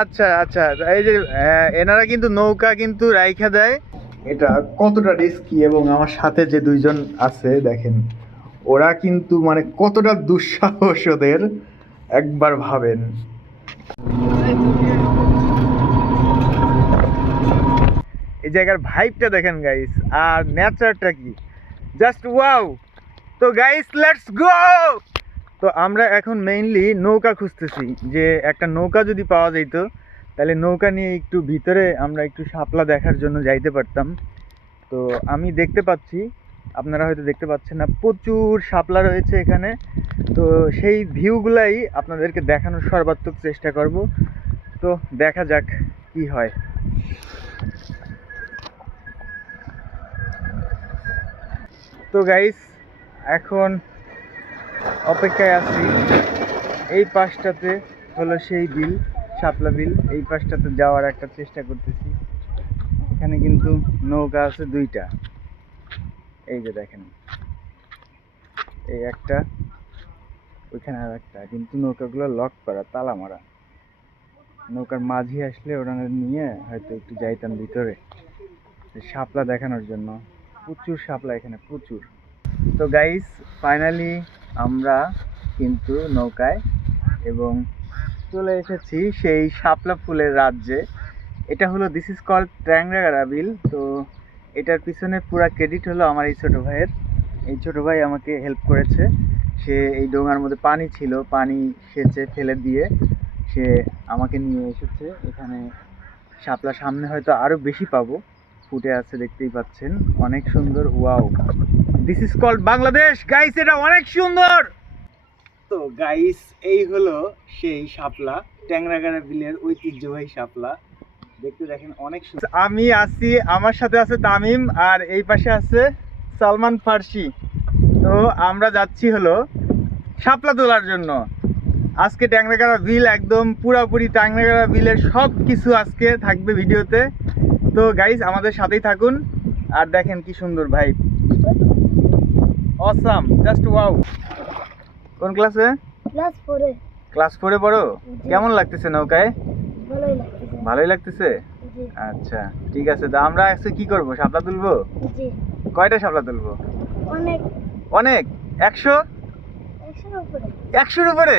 আচ্ছা আচ্ছা। এই যে এনারা কিন্তু নৌকা কিন্তু রাইখা দেয়। এটা কতটা রিস্কি এবং আমার সাথে যে দুইজন আছে, দেখেন, ওরা কিন্তু মানে কতটা দুঃসাহস ওদের, একবার ভাবেন। এই জায়গার ভাইবটা দেখেন গাইস আর নেচারটা কি? জাস্ট ওয়াও তো গাইস লেটস গো তো আমরা এখন মেইনলি নৌকা খুঁজতেছি, যে একটা নৌকা যদি পাওয়া যেত তাহলে নৌকা নিয়ে একটু ভিতরে আমরা একটু শাপলা দেখার জন্য যাইতে পারতাম। তো আমি দেখতে পাচ্ছি, আপনারা হয়তো দেখতে পাচ্ছেন না, প্রচুর শাপলা রয়েছে এখানে। তো সেই ভিউগুলাই আপনাদেরকে দেখানোর সর্বাত্মক চেষ্টা করব। তো দেখা যাক কি হয়। তো গাইস এখন অপেক্ষায় আছি। এই পাশটাতে হলো সেই বিল, শাপলা বিল। এই পাশটাতে যাওয়ার একটা চেষ্টা করতেছি। এখানে কিন্তু নৌকা আছে দুইটা। এই যে দেখেন। এই একটা, ওইখানে আর একটা কিন্তু নৌকাগুলো লক করা, তালা মারা। নৌকার মাঝি আসলে ওরা নিয়ে হয়তো একটু যাইতাম ভিতরে। শাপলা দেখানোর জন্য। প্রচুর শাপলা এখানে, প্রচুর। তো গাইস ফাইনালি আমরা কিন্তু নৌকায় এবং চলে এসেছি সেই শাপলা ফুলের রাজ্যে। এটা হলো দিস ইজ কল ট্যাংরাগারা বিল তো এটার পিছনে পুরা ক্রেডিট হলো আমার এই ছোটো ভাইয়ের। এই ছোটো ভাই আমাকে হেল্প করেছে। সে এই ডোঙার মধ্যে পানি ছিল, পানি সেচে ফেলে দিয়ে সে আমাকে নিয়ে এসেছে। এখানে শাপলা সামনে হয়তো আরও বেশি পাবো। ফুটে আছে দেখতেই পাচ্ছেন। অনেক সুন্দর wow this is called Bangladesh guys এটা অনেক সুন্দর। তো গাইস এই হলো সেই শাপলা ট্যাংরাগাড়া বিলের ঐতিহ্যবাহী শাপলা। দেখতে দেখেন অনেক সুন্দর আমি আছি আমার সাথে আছে তামিম আর এই পাশে আছে সালমান ফার্সি। তো আমরা যাচ্ছি হলো শাপলা তোলার জন্য। আজকে ট্যাংরাগাড়া বিল একদম পুরাপুরি ট্যাংরাগাড়া বিলের সব কিছু আজকে থাকবে ভিডিওতে। তো গাইস আমাদের সাথেই থাকুন। আর দেখেন কি সুন্দর ভাই অসাম জাস্ট ওয়াও কোন ক্লাসে ক্লাস ফোরে ক্লাস ফোরে পড়ো? কেমন লাগতেছে নৌকায়? ভালোই লাগতেছে। ভালোই লাগতেছে? আচ্ছা ঠিক আছে। তো আমরা আজকে কি করব? শাপলা তুলবো? জি। কয়টা শাপলা তুলবো? অনেক। অনেক? একশো? একশোর উপরে। একশোর উপরে?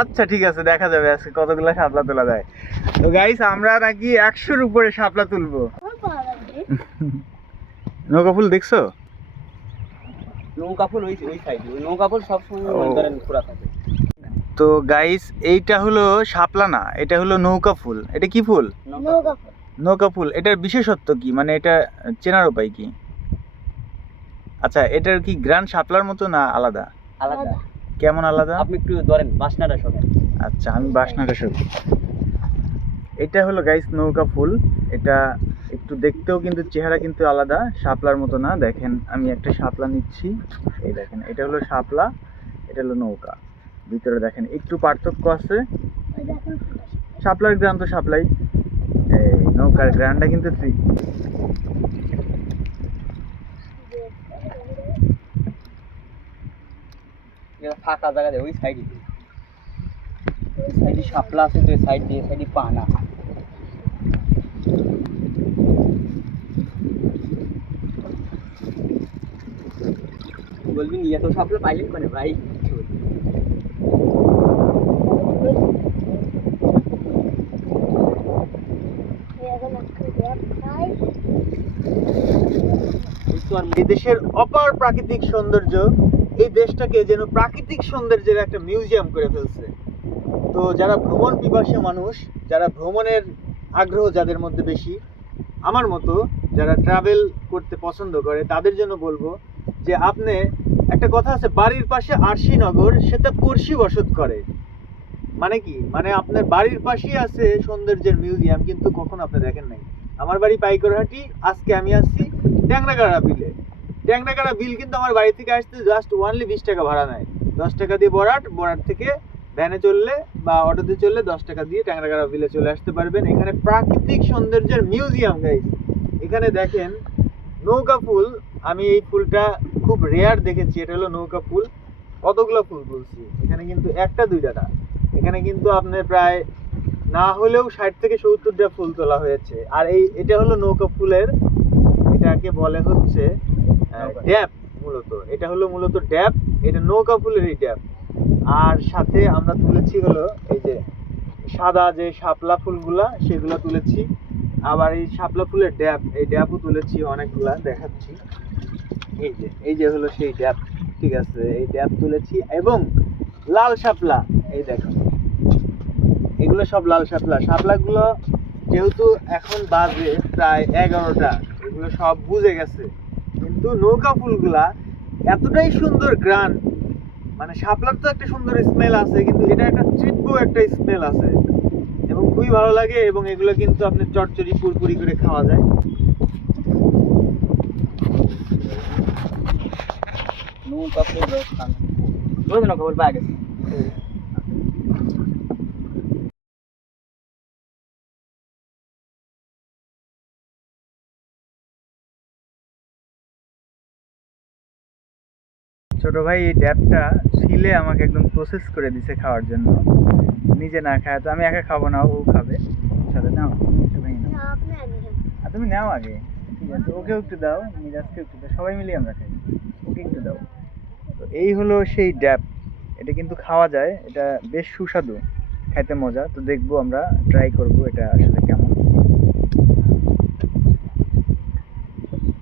আচ্ছা ঠিক আছে দেখা যাবে আজকে কতগুলো শাপলা তোলা যায়। তো গাইস আমরা নাকি একশোর উপরে শাপলা তুলবো। নৌকা ফুল দেখছ? নৌকা ফুল ওই ওই সাইডে ওই নৌকা ফুল সবসময় ও। মনে করেন খোলা থাকে। তো গাইস এইটা হলো শাপলা না এটা হলো নৌকা ফুল। এটা কি ফুল? নৌকা ফুল। এটার বিশেষত্ব কি? মানে এটা চেনার উপায় কি? আচ্ছা এটার কি গ্রান শাপলার মতো না আলাদা? আলাদা। কেমন আলাদা? আপনি একটু ধরেন বাসনাটা শোনেন। আচ্ছা আমি বাসনাটা সব এটা হলো গাইস নৌকা ফুল। এটা একটু দেখতেও কিন্তু চেহারা কিন্তু আলাদা, শাপলার মতো না। দেখেন, আমি একটা শাপলা নিচ্ছি। এই দেখেন, এটা হলো শাপলা, এটা হলো নৌকা। ভিতরে দেখেন, একটু পার্থক্য আছে। শাপলার গ্রান তো শাপলাই। নৌকার গ্রানটা কিন্তু থ্রি ফাঁকা জায়গা দেয়, ওই সাইডে ওই সাইডে শাপলা আছে, তো ওই সাইড দিয়ে সাইডে পানা। বলবি, নিয়ে তো শাপলা পাইলেন মানে ভাই। দেশের অপার প্রাকৃতিক সৌন্দর্য, এই দেশটাকে যেন প্রাকৃতিক সৌন্দর্যের একটা মিউজিয়াম করে ফেলছে। তো যারা ভ্রমণ পিপাসী মানুষ, যারা ভ্রমণের আগ্রহ যাদের মধ্যে বেশি, আমার মতো যারা ট্রাভেল করতে পছন্দ করে, তাদের জন্য বলব যে আপনি একটা কথা আছে, বাড়ির পাশে আরশি নগর, সেটা পড়শি বসত করে। মানে কি? মানে আপনার বাড়ির পাশেই আছে সৌন্দর্যের মিউজিয়াম, কিন্তু কখনো আপনি দেখেন নাই। আমার বাড়ি পাইকরহাটি, আজকে আমি আসছি ট্যাংরাগাড়া বিলে। ট্যাংরাগাড়া বিল কিন্তু আমার বাড়ি থেকে আসতে জাস্ট ওয়ানলি বিশ টাকা ভাড়া নেয়। দশ টাকা দিয়ে বরাট বরাট থেকে ভ্যানে চললে বা অটোতে চললে দশ টাকা দিয়ে ট্যাংরাগাড়া বিলে চলে আসতে পারবেন। এখানে প্রাকৃতিক সৌন্দর্যের মিউজিয়াম গাইস এখানে দেখেন নৌকা ফুল, আমি এই ফুলটা খুব রেয়ার দেখেছি এটা হলো নৌকা ফুল। কতগুলো ফুল বলছি? এখানে কিন্তু একটা দুইটা না। এখানে কিন্তু আপনার প্রায় না হলেও ষাট থেকে সত্তরটা ফুল তোলা হয়েছে। আর এই এটা হলো নৌকা ফুলের এটাকে বলে হচ্ছে ড্যাপ মূলত। এটা হলো মূলত ড্যাপ এটা নৌকা ফুলেরই ড্যাপ আর সাথে আমরা তুলেছি হলো এই যে সাদা যে শাপলা ফুলগুলা সেগুলো তুলেছি। আবার এই শাপলা ফুলের ড্যাপ এই ড্যাপও তুলেছি অনেকগুলা দেখাচ্ছি। এই যে এই যে হলো সেই ড্যাপ ঠিক আছে? এই ড্যাপ তুলেছি এবং লাল শাপলা, এই দেখো। এগুলো সব লাল শাপলা। শাপলাগুলো যেহেতু এখন বাজে প্রায় এগারোটা, এগুলো সব বুঝে গেছে। কিন্তু নৌকা ফুলগুলা এতটাই সুন্দর গ্রান মানে শাপলার তো একটা সুন্দর স্মেল আছে, কিন্তু এটা একটা তীব্র একটা স্মেল আছে। এবং খুবই ভালো লাগে এবং এগুলো কিন্তু আপনি চটচড়ি পুরপুরি করে খাওয়া যায়। নৌকা ফুল পাওয়া গেছে ছোট ভাই এই ড্যাবটা ছিলে আমাকে একদম প্রসেস করে দিছে খাওয়ার জন্য। নিজে না খায় তো আমি একা খাব না ও খাবে। সাথে নাও একটু ভেঙে আর তুমি নাও আগে। ঠিক আছে ওকেও একটু দাও মিরাজকে একটু দাও সবাই মিলে আমরা খাই। ওকে একটু দাও। তো এই হলো সেই ড্যাপ এটা কিন্তু খাওয়া যায়, এটা বেশ সুস্বাদু, খাইতে মজা, তো দেখব আমরা ট্রাই করব এটা আসলে কেমন।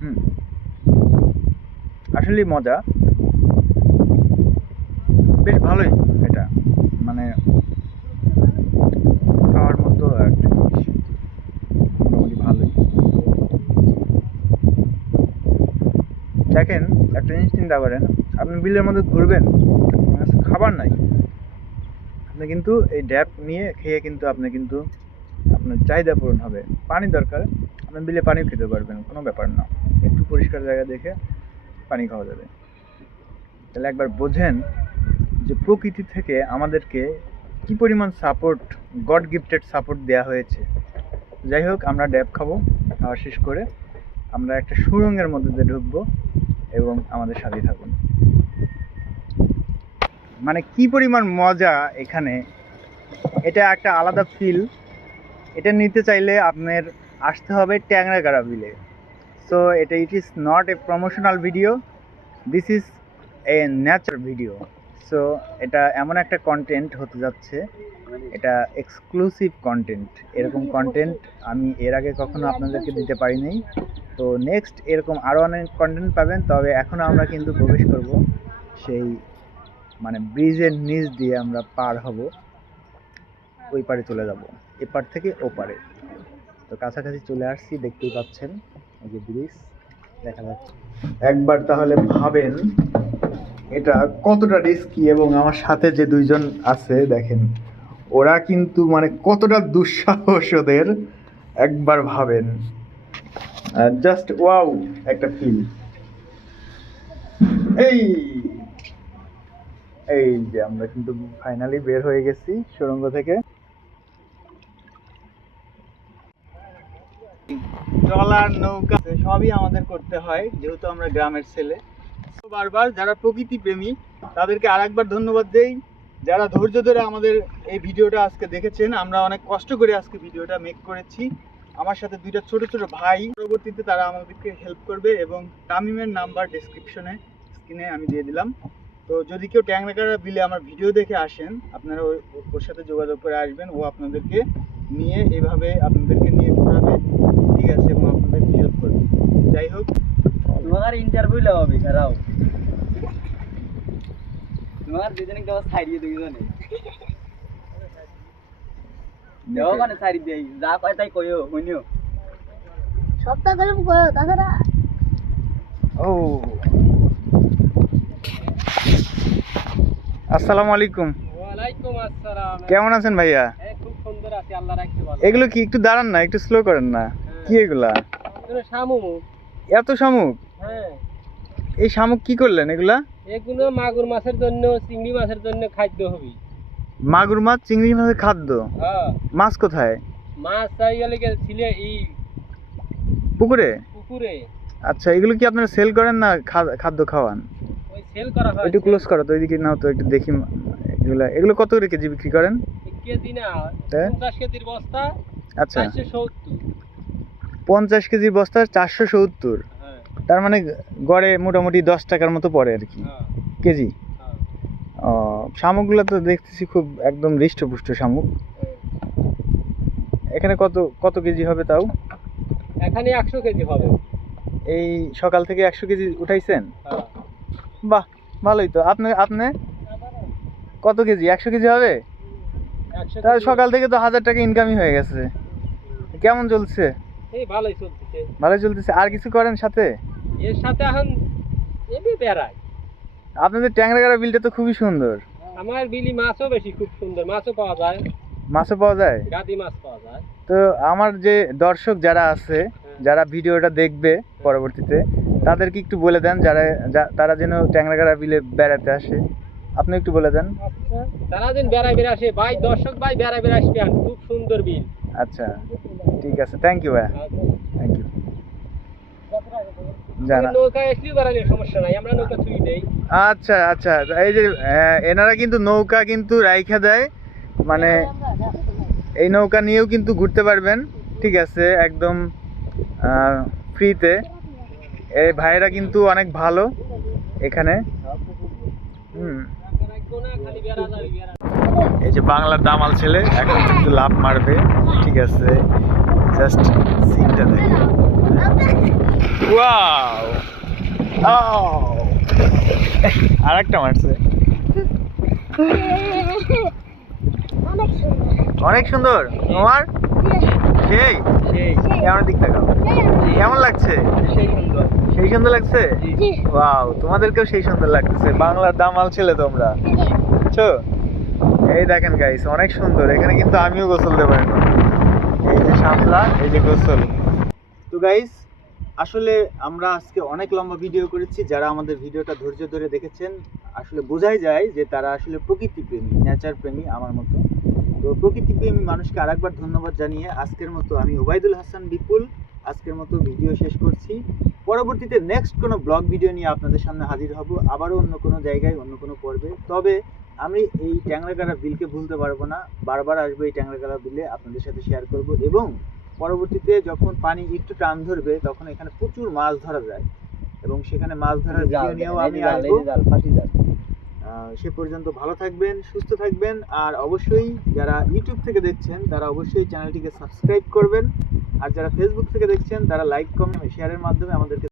হুম। আসলে মজা। বেশ ভালোই এটা মানে খাওয়ার মতো একটা জিনিস মোটামুটি ভালোই দেখেন, একটা জিনিস চিন্তা করেন, আপনি বিলের মধ্যে ঘুরবেন খাবার নাই। আপনি কিন্তু এই ড্যাপ নিয়ে খেয়ে কিন্তু আপনি কিন্তু আপনার চাহিদা পূরণ হবে। পানি দরকার, আপনি বিলে পানিও খেতে পারবেন, কোনো ব্যাপার না। একটু পরিষ্কার জায়গা দেখে পানি খাওয়া যাবে। তাহলে একবার বোঝেন যে প্রকৃতি থেকে আমাদেরকে কি পরিমাণ সাপোর্ট গড গিফটেড সাপোর্ট দেওয়া হয়েছে। যাই হোক, আমরা ড্যাব খাব, খাওয়া শেষ করে আমরা একটা সুরঙ্গের মধ্যে দিয়ে ঢুকবো। এবং আমাদের সাথে থাকুন। মানে কি পরিমাণ মজা এখানে, এটা একটা আলাদা ফিল এটা নিতে চাইলে আপনার আসতে হবে ট্যাংরাগাড়া বিলে সো এটা it is not a promotional video this is a nature video so এটা এমন একটা কন্টেন্ট হতে যাচ্ছে, এটা এক্সক্লুসিভ কন্টেন্ট এরকম কন্টেন্ট আমি এর আগে কখনো আপনাদেরকে দিতে পারিনি। তো নেক্সট এরকম আরও অনেক কন্টেন্ট পাবেন, তবে এখন আমরা কিন্তু প্রবেশ করব সেই মানে ব্রিজের নিচ দিয়ে আমরা পার হব। ওই পারে চলে যাব, এপার থেকে ওপারে। তো কাছাকাছি চলে আসছি, দেখতেই পাচ্ছেন, এই যে ব্রিজ দেখা যাচ্ছে। একবার তাহলে ভাবেন এটা কতটা রিস্কি এবং আমার সাথে যে দুইজন আছে, দেখেন, ওরা কিন্তু মানে কতটা দুঃসাহস ওদের একবার ভাবেন। জাস্ট ওয়াও একটা ফিল এই এই যে আমরা কিন্তু ফাইনালি বের হয়ে গেছি সুরঙ্গ থেকে। ট্রলার নৌকা সবই আমাদের করতে হয়, যেহেতু আমরা গ্রামের ছেলে। বারবার যারা প্রকৃতি প্রেমী, তাদেরকে আরেকবার ধন্যবাদ দেই। যারা ধৈর্য ধরে আমাদের এই ভিডিওটা আজকে দেখেছেন, আমরা অনেক কষ্ট করে আজকে ভিডিওটা মেক করেছি। আমার সাথে দুইটা ছোট ছোট ভাই। পরবর্তীতে তারা আমাদেরকে হেল্প করবে এবং তামিমের নাম্বার ডেসক্রিপশনে স্ক্রিনে আমি দিয়ে দিলাম। তো যদি কেউ ট্যাংরাকারা বিলে আমার ভিডিও দেখে আসেন, আপনারা ওর সাথে যোগাযোগ করে আসবেন। ও আপনাদেরকে নিয়ে এভাবে আপনাদেরকে নিয়ে ঘোরাবে। ঠিক আছে, এবং আপনাদেরকে হেল্প করবে। যাই হোক। তোমার ইন্টারভিউ লেওয়া হবে খারাও তোমার দুজনে কেউ সাইড দিয়ে দুজনে দেও মানে সাইড দিয়ে যা কয় তাই কইও শুনিও সপ্তাহ করে করো তাছাড়া ও আসসালামু আলাইকুম ওয়ালাইকুম আসসালাম। কেমন আছেন ভাইয়া? খুব সুন্দর আছে আল্লাহ রাখতে ভালো এগুলো কি একটু দাঁড়ান না একটু স্লো করেন না। কি এগুলা? এগুলো শামুক। এত শামুক? হ্যাঁ। এই শামুক কি করলেন এগুলা? এগুলো মাগুর মাছের জন্য চিংড়ি মাছের জন্য খাদ্য হবে। মাগুর মাছ চিংড়ি মাছের খাদ্য। হ্যাঁ। মাছ কোথায়? মাছ চাই গেলে ছিল এই পুকুরে? পুকুরে। আচ্ছা এগুলো কি আপনারা সেল করেন না খাদ্য খাওয়ান? ওই সেল করা হয় একটু ক্লোজ করো তো ওইদিকে নাও তো একটু দেখি এগুলা। এগুলো কত করে কেজি বিক্রি করেন? কেজি না তা? পঞ্চাশ কেজির বস্তা আচ্ছা। চারশো সত্তর। পঞ্চাশ কেজির বস্তা চারশো সত্তর। হ্যাঁ। তার মানে গড়ে মোটামুটি দশ টাকার মতো পড়ে আর কি। হ্যাঁ। কেজি? হ্যাঁ শামুকগুলো তো দেখতেছি খুব একদম হৃষ্টপুষ্ট শামুক। এখানে কত কত কেজি হবে তাও? এখানে একশো কেজি হবে। এই সকাল থেকে একশো কেজি উঠাইছেন? হ্যাঁ। বাহ ভালোই তো। আপনি আপনি? কত কেজি? একশো কেজি হবে? তাহলে সকাল থেকে তো হাজার টাকা ইনকামই হয়ে গেছে। কেমন চলছে? এই ভালোই চলতেছে। আর কিছু করেন সাথে? এর সাথে এখন এমনি আপনাদের ট্যাংরাগাড়া বিলটা তো খুবই সুন্দর। আমার বিলি মাছও বেশি খুব সুন্দর। মাছও পাওয়া যায়। মাছও পাওয়া যায়? গাদি মাছ পাওয়া যায়। তো আমার যে দর্শক যারা আছে যারা ভিডিওটা দেখবে পরবর্তীতে তাদেরকে একটু বলে দেন যারা তারা যেন ট্যাংরাগাড়া বিলে বেড়াতে আসে। আপনি একটু বলে দেন। আচ্ছা। তারা দিন বেড়ায় বেড়ে আসে। ভাই দর্শক ভাই বেড়ায় বেড়ে আসবে খুব সুন্দর বিল। আচ্ছা ঠিক আছে। থ্যাংক ইউ ভাইয়া থ্যাংক ইউ জানা নৌকায় আসলেও বেড়ালে সমস্যা নাই আমরা নৌকা ছুঁই দেই আচ্ছা আচ্ছা এই যে এনারা কিন্তু নৌকা কিন্তু রাইখা দেয় মানে এই নৌকা নিয়েও কিন্তু ঘুরতে পারবেন ঠিক আছে একদম ফ্রিতে। এই ভাইয়েরা কিন্তু অনেক ভালো এখানে। হুম। এই যে বাংলার দামাল ছেলে এখন কিন্তু লাভ মারবে ঠিক আছে। জাস্ট সিনটা দেখে ওয়াও আর একটা মারছে। অনেক সুন্দর। তোমার? সেই। কেমন দিক তাকাও কেমন লাগছে? সেই সুন্দর। লাগছে? ওয়াও তোমাদেরকেও সেই সুন্দর লাগতেছে। বাংলার দামাল ছেলে তোমরা। বুঝছ? এই দেখেন গাইস অনেক সুন্দর। এখানে কিন্তু আমিও গোসল দেবো এখন। শাপলা এই যে গোসল। তো গাইস আসলে আমরা আজকে অনেক লম্বা ভিডিও করেছি। যারা আমাদের ভিডিওটা ধৈর্য ধরে দেখেছেন আসলে বোঝাই যায় যে তারা আসলে প্রকৃতি প্রেমী নেচার প্রেমী আমার মতো। তো প্রকৃতি প্রেমী মানুষকে আরেকবার ধন্যবাদ জানিয়ে আজকের মতো আমি ওবায়দুল হাসান বিপুল আজকের মতো ভিডিও শেষ করছি। পরবর্তীতে নেক্সট কোনো ব্লগ ভিডিও নিয়ে আপনাদের সামনে হাজির হব। আবারও অন্য কোনো জায়গায় অন্য কোনো পর্বে। তবে আমি এই ট্যাংরাগাড়া বিলকে ভুলতে পারব না। বারবার আসব এই ট্যাংরাগাড়া বিলে আপনাদের সাথে শেয়ার করব এবং পরবর্তীতে যখন পানি একটু টান ধরবে তখন এখানে প্রচুর মাছ ধরা যায় এবং সেখানে মাছ ধরার ভিডিও নিয়েও আমি আসব। সে পর্যন্ত ভালো থাকবেন সুস্থ থাকবেন আর অবশ্যই যারা ইউটিউব থেকে দেখছেন তারা অবশ্যই চ্যানেলটিকে সাবস্ক্রাইব করবেন। আর যারা ফেসবুক থেকে দেখছেন তারা লাইক কমেন্ট শেয়ারের মাধ্যমে আমাদেরকে